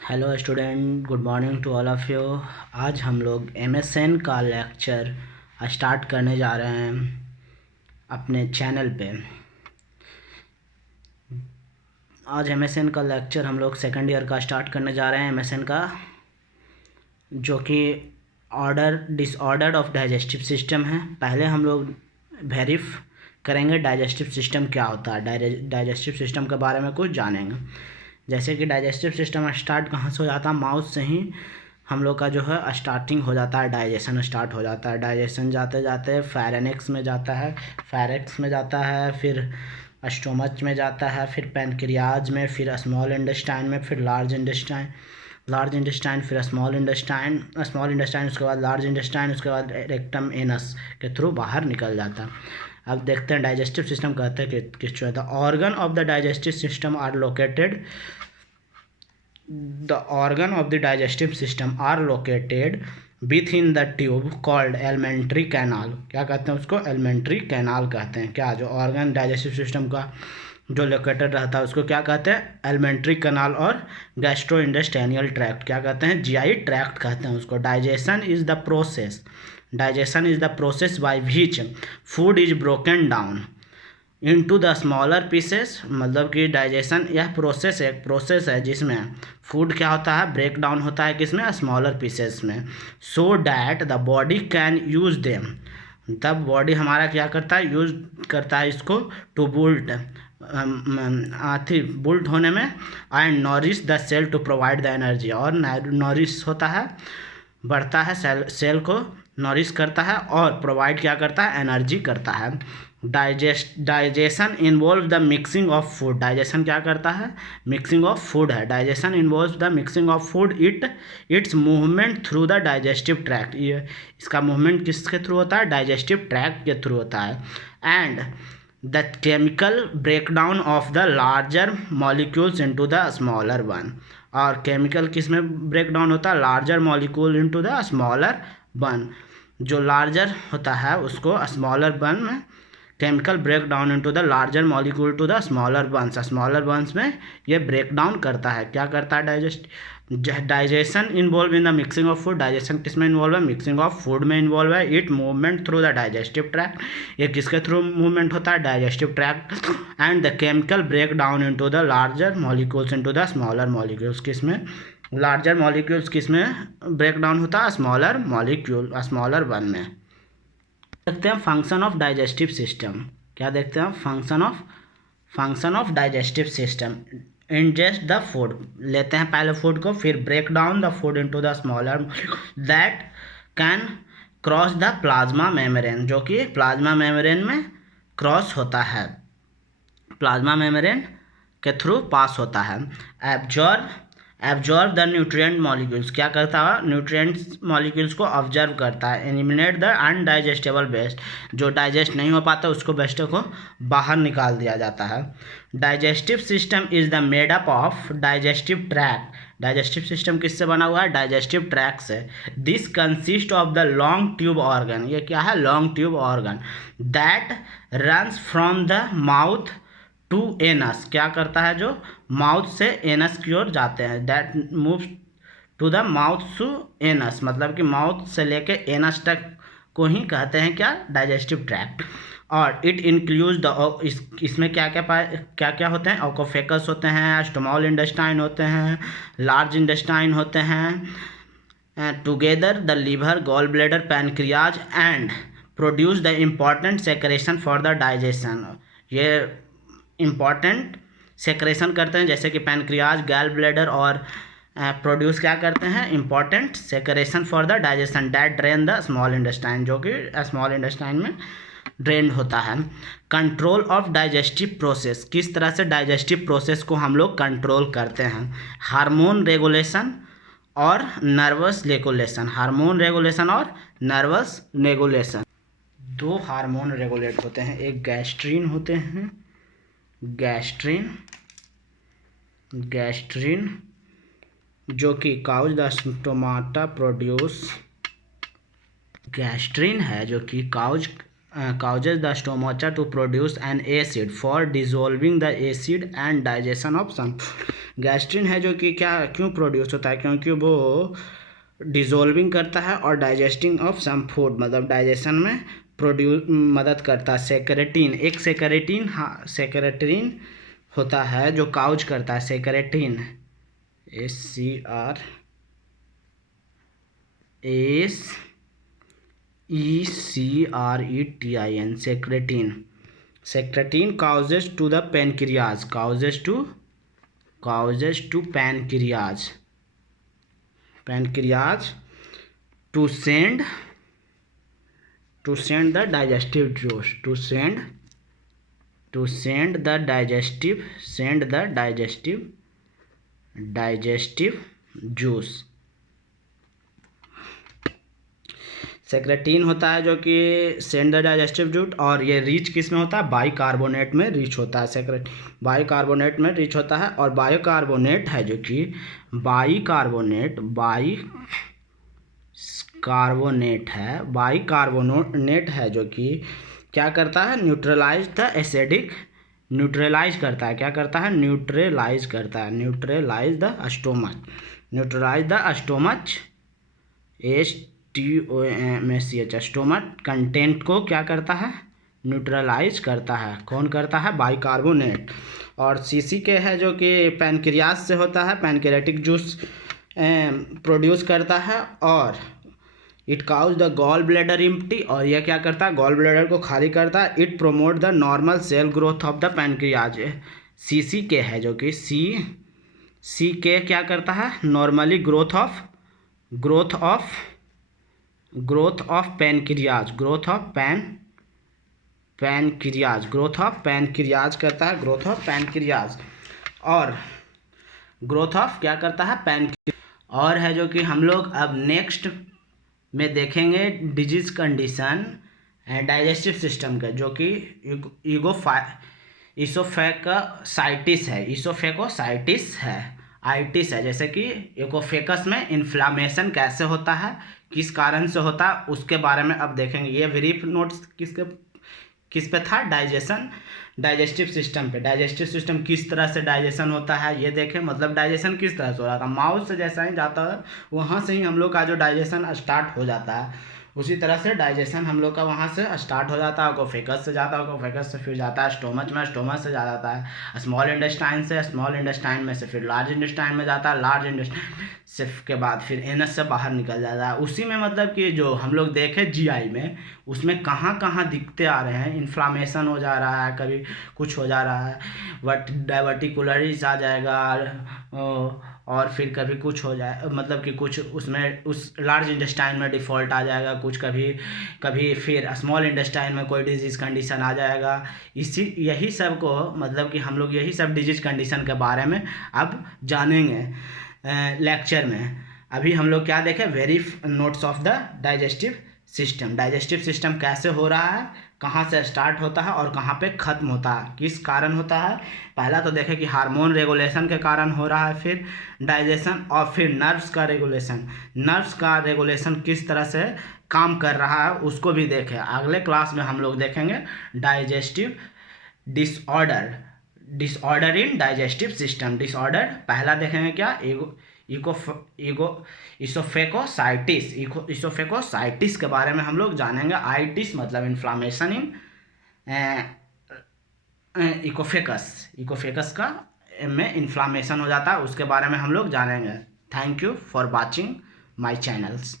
Hello student, good morning to all of you. आज हम लोग एमएसएन का लेक्चर स्टार्ट करने जा रहे हैं अपने चैनल पे। आज एमएसएन का लेक्चर हम लोग सेकंड ईयर का स्टार्ट करने जा रहे हैं एमएसएन का, जो कि डिसऑर्डर ऑफ डाइजेस्टिव सिस्टम है। पहले हम लोग वेरीफ करेंगे डाइजेस्टिव सिस्टम क्या होता है, डाइजेस्टिव सिस्टम के बारे में कुछ जानेंगे। जैसे कि डाइजेस्टिव सिस्टम स्टार्ट कहाँ से हो जाता है, माउथ से ही हम लोग का जो है स्टार्टिंग हो जाता है, डाइजेशन स्टार्ट हो जाता है। डाइजेशन जाते जाते फेरेनेक्स में जाता है, फेरेक्स में जाता है, फिर स्टोमच में जाता है, फिर पैनक्रियाज में, फिर स्मॉल इंटेस्टाइन में, फिर लार्ज इंटेस्टाइन, फिर स्मॉल इंटेस्टाइन, उसके बाद लार्ज इंटेस्टाइन, उसके बाद रेक्टम एनस के थ्रू बाहर निकल जाता है। अब देखते हैं डाइजेस्टिव सिस्टम कहते हैं कि किस चीज़ होता है। Organ of the digestive system are located The organ of the digestive system are located within the tube called alimentary canal। क्या कहते हैं उसको? alimentary canal कहते हैं। क्या जो ऑर्गन डाइजेस्टिव सिस्टम का जो लोकेटेड रहता है उसको क्या कहते हैं? एलिमेंट्री कैनाल और गैस्ट्रोइंटेस्टाइनल ट्रैक्ट क्या कहते हैं? जीआई ट्रैक्ट कहते हैं उसको। Digestion is the process by which food is broken down into the smaller pieces. मतलब कि डाइजेशन यह प्रोसेस है जिसमें फूड क्या होता है? ब्रेक डाउन होता है किसमें? स्मॉलर पीसेस में। So that the body can use them. तब बॉडी हमारा क्या करता है? यूज करता है इसको टू बुल्ट होने में and nourish the cell to provide the energy. और नॉरिश होता है, बढ़ता है, सेल को नॉरिश करता है और प्रोवाइड क्या करता है? एनर्जी करता है। Digestion involve the mixing of food. Digestion क्या करता है? मिक्सिंग ऑफ फूड है। Digestion involve the mixing of food. It's movement through the digestive tract. ये इसका मूवमेंट किसके थ्रू होता है? डाइजेस्टिव ट्रैक्ट के थ्रू होता है। And the chemical breakdown of the larger molecules into the smaller one. और केमिकल किस में ब्रेक डाउन होता है? Larger molecule into the smaller one. जो लार्जर होता है उसको स्मॉलर वन में chemical break down into the larger molecule to the smaller ones में ये ब्रेक डाउन करता है। क्या करता है? Digestion involve in the mixing of food. Digestion किस में इन्वॉल्व है? मिक्सिंग ऑफ फूड में इन्वॉल्व है। It movement through the digestive tract. ये किसके थ्रू मूवमेंट होता है? Digestive tract. And the chemical break down into the larger molecules into the smaller molecules. किस में? लार्जर मॉलिक्यूल्स किस में ब्रेक डाउन होता है? स्मॉलर मॉलिक्यूल, स्मॉलर वन में। देखते हैं फंक्शन ऑफ डाइजेस्टिव सिस्टम। क्या देखते हैं? Function of digestive system. Ingest the food, लेते हैं पहले फूड को, फिर break down the food into the smaller that can cross the plasma membrane, जो कि प्लाज्मा मेम्ब्रेन में क्रॉस होता है, प्लाज्मा मेम्ब्रेन के थ्रू पास होता है। Absorb the nutrient molecules. क्या करता है? न्यूट्रिएंट्स मॉलिक्यूल्स को ऑब्जर्व करता है। एलिमिनेट द अनडाइजेस्टेबल वेस्ट, जो डाइजेस्ट नहीं हो पाता उसको वेस्ट को बाहर निकाल दिया जाता है। Digestive system is the made up of digestive tract. Digestive system किससे बना हुआ है? डाइजेस्टिव ट्रैक्ट से। This consist of the long tube organ. ये क्या है? Long tube organ that runs from the mouth to anus. क्या करता है? जो माउथ से एनस की ओर जाते हैं, that moves to the mouth to anus, मतलब कि माउथ से लेके एनस तक को ही कहते हैं क्या? Digestive tract. और इट इंक्लूड्स द, इसमें क्या क्या होते हैं? ऑकोफेकस होते हैं, स्मॉल इंटेस्टाइन होते हैं, लार्ज इंटेस्टाइन होते हैं, together the liver, gall bladder, pancreas and produce the important secretion for the digestion. ये इम्पॉर्टेंट सेक्रेशन करते हैं, जैसे कि पैनक्रियाज, गैल ब्लैडर, और प्रोड्यूस क्या करते हैं? Important secretion for the digestion that drain the small intestine, जो कि स्मॉल इंटेस्टाइन में ड्रेन होता है। Control of digestive process. किस तरह से डाइजेस्टिव प्रोसेस को हम लोग कंट्रोल करते हैं? हार्मोन रेगुलेशन और नर्वस रेगुलेशन। हार्मोन रेगुलेशन और नर्वस रेगुलेशन, दो हार्मोन रेगुलेट होते हैं। एक गैस्ट्रीन होते हैं, गैस्ट्रीन जो कि cause the stomata produce. Gastrin है जो कि cause causes the stomata to produce an acid for dissolving the acid and digestion of some। Gastrin है जो कि क्या क्यों प्रोड्यूस होता है, क्योंकि वो डिजोल्विंग करता है और डाइजेस्टिंग ऑफ सम फूड, मतलब डाइजेशन में मदद करता है। सेक्रेटिन, एक सेक्रेटिन, हाँ सेक्रेटिन होता है जो काउज करता है। Secretin SECRETIN, secretin। Secretin causes to the pancreas, causes to pancreas to send the digestive juice, to send the digestive juice। Secretin होता है जो कि सेंड द डाइजेस्टिव जूस, और ये रीच किस में होता है, बाइकार्बोनेट में रीच होता है। सेक्रेटिन बाइकार्बोनेट में रीच होता है, और बाइकार्बोनेट है जो कि बाइकार्बोनेट है जो कि क्या करता है, न्यूट्रलाइज करता है। क्या करता है, neutralize the stomach stomach content को क्या करता है, न्यूट्रलाइज करता है। कौन करता है, बाइकार्बोनेट। और सीसीके है जो कि पैनक्रियास से होता है, पैनक्रियाटिक जूस प्रोड्यूस करता है, और it cause the gall bladder empty, और यह क्या करता है, गॉल ब्लैडर को खाली करता है। It promote the normal cell growth of the pancreas. CCK है जो कि सीके क्या करता है, नॉर्मली ग्रोथ ऑफ पैनक्रियाज करता है, ग्रोथ ऑफ पैनक्रियाज। और ग्रोथ ऑफ क्या करता है, पैनक्रियाज। और है जो कि हम लोग अब नेक्स्ट में देखेंगे डिजीज कंडीशन डाइजेस्टिव सिस्टम का, जो कि इसोफेकोसाइटिस है, आइटिस है। जैसे कि इकोफेकस में इन्फ्लामेशन कैसे होता है, किस कारण से होता है, उसके बारे में अब देखेंगे। ये ब्रीफ नोट्स किस पे था, डाइजेस्टिव सिस्टम पे। डाइजेस्टिव सिस्टम किस तरह से डाइजेशन होता है ये देखें, मतलब डाइजेशन किस तरह से हो रहा था, माउथ से जैसा ही जाता है वहाँ से ही हम लोग का जो डाइजेशन स्टार्ट हो जाता है, उसी तरह से डाइजेशन हम लोग का वहाँ से स्टार्ट हो जाता है। इकोफेकस से जाता है, इकोफेकस से फिर जाता है स्टोमच में, स्टोमच से जाता है स्मॉल इंटेस्टाइन से, स्मॉल इंटेस्टाइन में से फिर लार्ज इंटेस्टाइन में जाता है, लार्ज इंटेस्टाइन से के बाद फिर एनस से बाहर निकल जाता है। उसी में मतलब कि जो हम लोग देखे जीआई में, उसमें कहाँ दिखते आ रहे हैं, इन्फ्लामेशन हो जा रहा है, कभी कुछ हो जा रहा है, डाइवर्टिकुलरिस आ जाएगा, और फिर कभी कुछ हो जाए, मतलब कि कुछ उसमें उस लार्ज इंटेस्टाइन में डिफ़ॉल्ट आ जाएगा, कुछ कभी फिर स्मॉल इंटेस्टाइन में कोई डिजीज़ कंडीशन आ जाएगा। यही सब को मतलब कि हम लोग यही सब डिजीज़ कंडीशन के बारे में अब जानेंगे लेक्चर में। अभी हम लोग क्या देखें, वेरिफ notes of the digestive system कैसे हो रहा है, कहाँ से स्टार्ट होता है और कहाँ पे ख़त्म होता है, किस कारण होता है। पहला तो देखें कि हार्मोन रेगुलेशन के कारण हो रहा है, फिर डाइजेशन, और फिर नर्व्स का रेगुलेशन किस तरह से काम कर रहा है उसको भी देखें। अगले क्लास में हम लोग देखेंगे digestive disorder in digestive system. Disorder पहला देखेंगे क्या, इसोफेकोसाइटिस के बारे में हम लोग जानेंगे। आइटिस मतलब इन्फ्लामेशन इन इकोफेकस का में इन्फ्लामेशन हो जाता है, उसके बारे में हम लोग जानेंगे। Thank you for watching my channels.